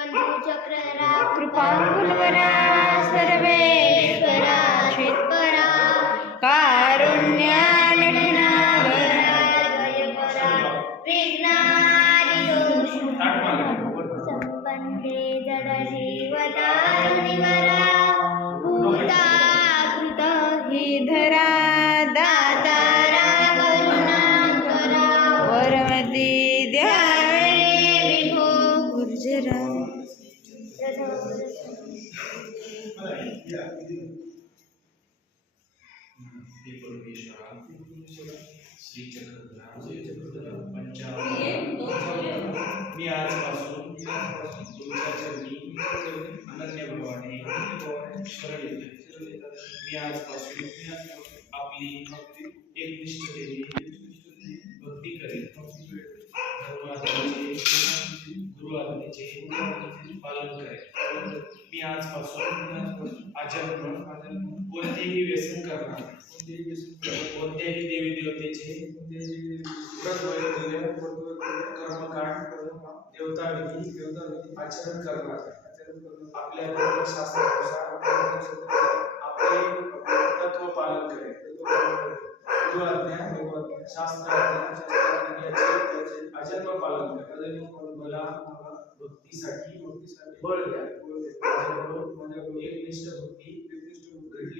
कृपा कृपाकुलवरा सर्वेश्वरा कारुण्या श्री चक्रधरा मी आजपासून तुमच्या चरणी अनन्यभावाने शरण येतो मी आजपासून आपली एकनिष्ठतेने भक्ती करेन धर्मात्म्याचे गुरु आज्ञेचे पालन करेन मी आजपासून आजन्म कोणतेही व्यसन करणार कोणत्याही देवी देवतेचे कर्मकांड देवता विधी आचरण करणार आपल्या धर्मशास्त्रानुसार आपले तत्व पालन करेल गुरु आज्ञा शास्त्र अजन्म पालन करेल मला भक्तीसाठी बळ द्या। माझ्याकडून एकनिष्ठ भक्ती घडली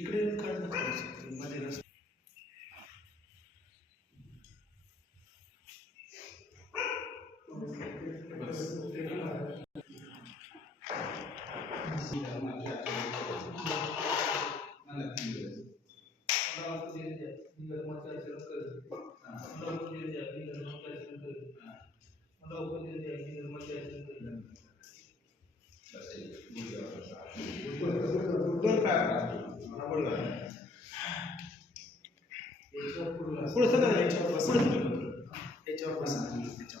इकडे येऊन काढणं करायचं मध्ये रस्ता दोन पाय पुढे सर याच्यावर बसा. याच्यावर बसा.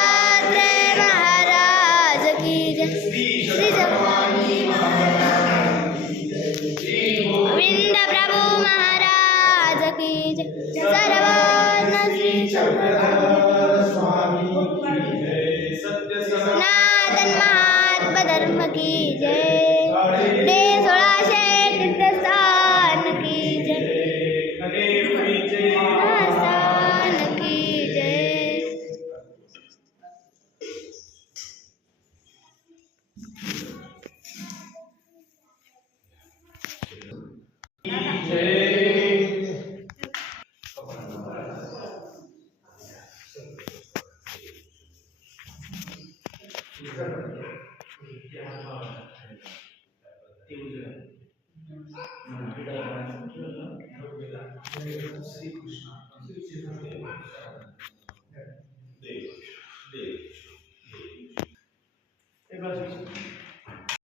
Obrigado. 那个是一回事嘛，就其他也不算。